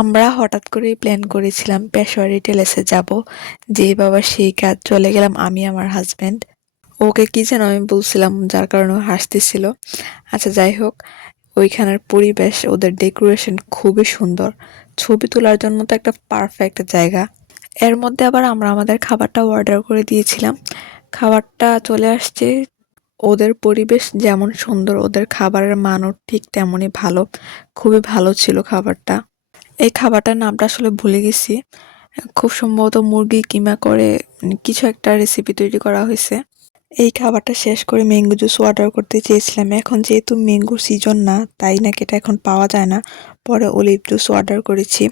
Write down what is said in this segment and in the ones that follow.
আমরা হঠাৎ করেই প্ল্যান করেছিলাম পেশোয়ারি টেলেসে যাব। যেই বাবা সেই কাজ, চলে গেলাম আমি আমার হাজবেন্ড। ওকে কি যেন আমি বলছিলাম, যার কারণে ও হাসতেছিল। আচ্ছা যাই হোক, ওইখানের পরিবেশ, ওদের ডেকোরেশন খুবই সুন্দর। ছবি তোলার জন্য তো একটা পারফেক্ট জায়গা। এর মধ্যে আবার আমরা আমাদের খাবারটা অর্ডার করে দিয়েছিলাম। খাবারটা চলে আসছে। ওদের পরিবেশ যেমন সুন্দর, ওদের খাবারের মানও ঠিক তেমনই ভালো। খুবই ভালো ছিল খাবারটা। এই খাবারটার নামটা আসলে ভুলে গেছি। খুব সম্ভবত মুরগি কিমা করে কিছু একটা রেসিপি তৈরি করা হয়েছে। এই খাবারটা শেষ করে ম্যাঙ্গো জুস অর্ডার করতে চেয়েছিলাম। এখন যেহেতু ম্যাঙ্গো সিজন না, তাই নাকি এটা এখন পাওয়া যায় না। পরে অলিভ জুস অর্ডার করেছি,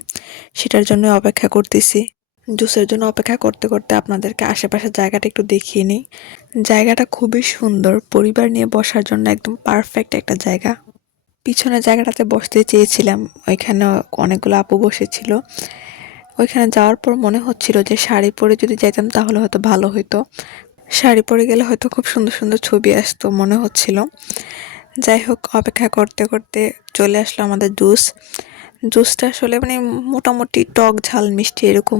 সেটার জন্য অপেক্ষা করতেছি। জুসের জন্য অপেক্ষা করতে করতে আপনাদেরকে আশেপাশের জায়গাটা একটু দেখিয়ে নিই। জায়গাটা খুবই সুন্দর, পরিবার নিয়ে বসার জন্য একদম পারফেক্ট একটা জায়গা। পিছনের জায়গাটাতে বসতে চেয়েছিলাম, ওইখানে অনেকগুলো আপু বসেছিল। ওইখানে যাওয়ার পর মনে হচ্ছিল যে শাড়ি পরে যদি যাইতাম তাহলে হয়তো ভালো হতো। শাড়ি পরে গেলে হয়তো খুব সুন্দর সুন্দর ছবি আসতো মনে হচ্ছিল। যাই হোক, অপেক্ষা করতে করতে চলে আসলো আমাদের জুস। জুসটা আসলে মোটামুটি টক ঝাল মিষ্টি এরকম।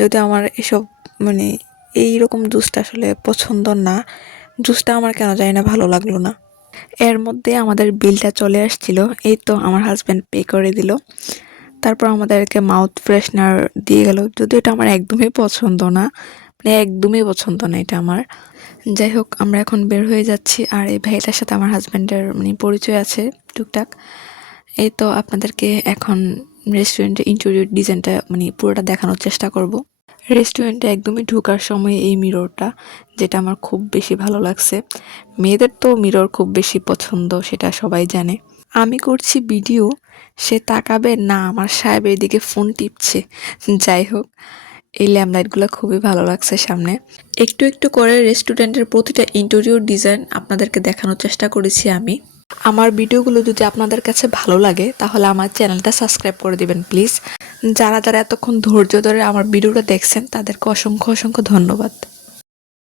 যদি আমার এসব মানে এইরকম জুসটা আসলে পছন্দ না। জুসটা আমার কেন জানি না ভালো লাগলো না। এর মধ্যে আমাদের বিলটা চলে আসছিল। এই তো আমার হাজব্যান্ড পে করে দিল। তারপর আমাদেরকে মাউথ ফ্রেশনার দিয়ে গেল, যদিও এটা আমার একদমই পছন্দ না। একদমই পছন্দ না এটা আমার। যাই হোক, আমরা এখন বের হয়ে যাচ্ছি। আর এই ভাইটার সাথে আমার হাজব্যান্ডের পরিচয় আছে টুকটাক। এই তো আপনাদেরকে এখন রেস্টুরেন্টের ইন্টেরিয়র ডিজাইনটা পুরোটা দেখানোর চেষ্টা করব। রেস্টুরেন্টে একদমই ঢোকার সময় এই মিররটা, যেটা আমার খুব বেশি ভালো লাগছে। মেয়েদের তো মিরর খুব বেশি পছন্দ, সেটা সবাই জানে। আমি করছি ভিডিও, সে তাকাবে না আমার সাহেবের দিকে ফোন টিপছে। যাই হোক, এই ল্যাম্পলাইটগুলো খুবই ভালো লাগছে সামনে। একটু একটু করে রেস্টুরেন্টের প্রতিটা ইন্টেরিয়র ডিজাইন আপনাদেরকে দেখানোর চেষ্টা করেছি আমি। আমার ভিডিওগুলো যদি আপনাদের কাছে ভালো লাগে তাহলে আমার চ্যানেলটা সাবস্ক্রাইব করে দিবেন প্লিজ। যারা যারা এতক্ষণ ধৈর্য ধরে আমার ভিডিওটা দেখছেন তাদেরকে অসংখ্য অসংখ্য ধন্যবাদ।